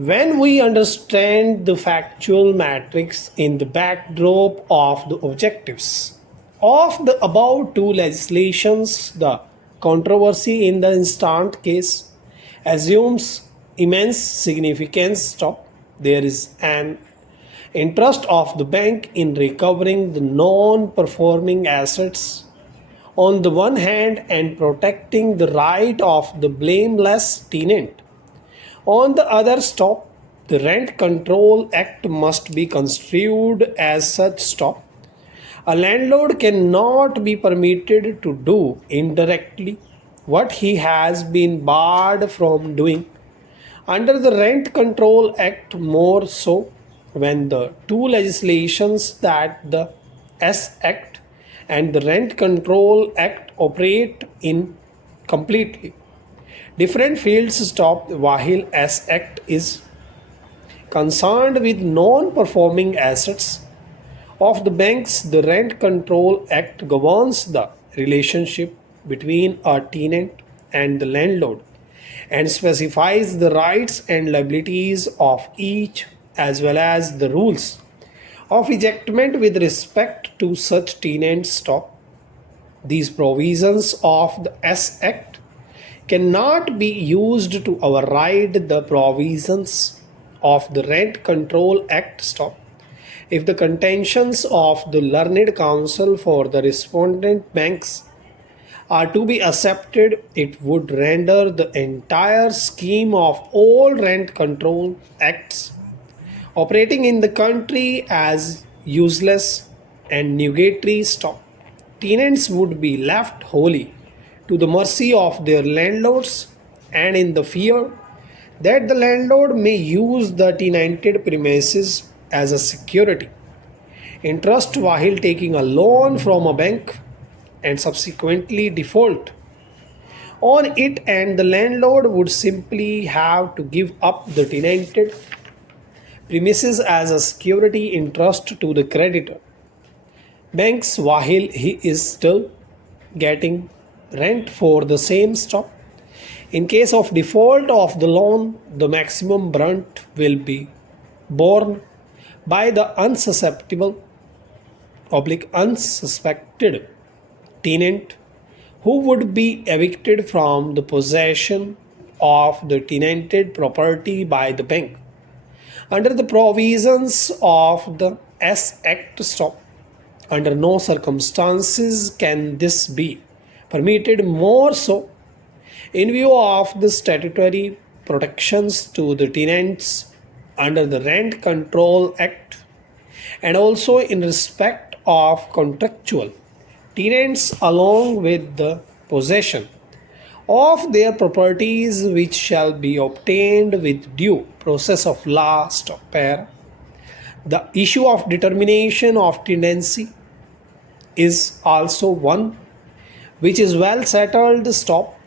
When we understand the factual matrix in the backdrop of the objectives of the above two legislations, the controversy in the instant case assumes immense significance. There is an interest of the bank in recovering the non-performing assets on the one hand and protecting the right of the blameless tenant on the other. The Rent Control Act must be construed as such. A landlord cannot be permitted to do indirectly what he has been barred from doing under the Rent Control Act, more so when the two legislations, that the S Act and the Rent Control Act, operate in completely different fields. While S Act is concerned with non-performing assets of the banks, the Rent Control Act governs the relationship between a tenant and the landlord and specifies the rights and liabilities of each, as well as the rules of ejectment with respect to such tenants. These provisions of the S Act cannot be used to override the provisions of the Rent Control Act. If the contentions of the learned counsel for the respondent banks are to be accepted, it would render the entire scheme of all Rent Control Acts operating in the country as useless and nugatory. Tenants would be left wholly to the mercy of their landlords and in the fear that the landlord may use the tenanted premises as a security interest while taking a loan from a bank and subsequently default on it, and the landlord would simply have to give up the tenanted premises as a security interest to the creditor banks while he is still getting rent for the same. In case of default of the loan, the maximum brunt will be borne by the unsuspected tenant, who would be evicted from the possession of the tenanted property by the bank. Under the provisions of the S Act, under no circumstances can this be permitted, more so in view of the statutory protections to the tenants under the Rent Control Act, and also in respect of contractual tenants, along with the possession of their properties, which shall be obtained with due process of law. The issue of determination of tenancy is also one which is well settled.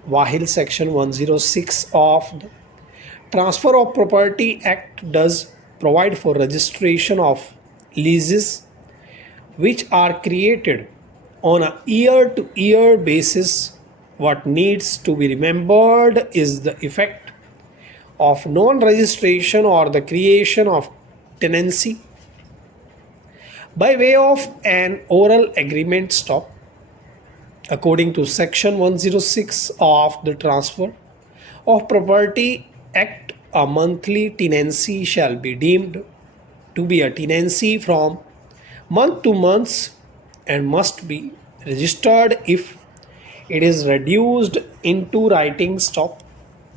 While Section 106 of the Transfer of Property Act does provide for registration of leases which are created on a year-to-year basis, what needs to be remembered is the effect of non-registration or the creation of tenancy by way of an oral agreement. According to Section 106 of the Transfer of Property Act, a monthly tenancy shall be deemed to be a tenancy from month to month and must be registered if it is reduced into writing.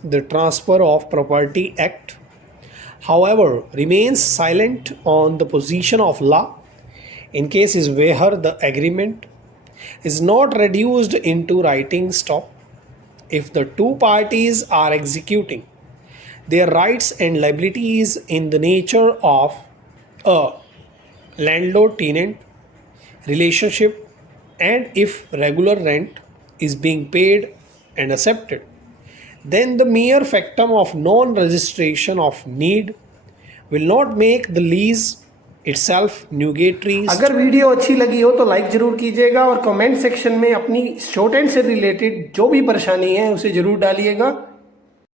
The Transfer of Property Act, however, remains silent on the position of law in cases where the agreement is not reduced into writing. If the two parties are executing their rights and liabilities in the nature of a landlord-tenant relationship, and if regular rent is being paid and accepted, then the mere factum of non-registration of need will not make the lease itself nugatory. अगर video अच्छी लगी हो तो like जरूर कीजिएगा और comment section में अपनी शॉर्टहैंड से रिलेटेड जो भी परेशानी है उसे जरूर डालिएगा।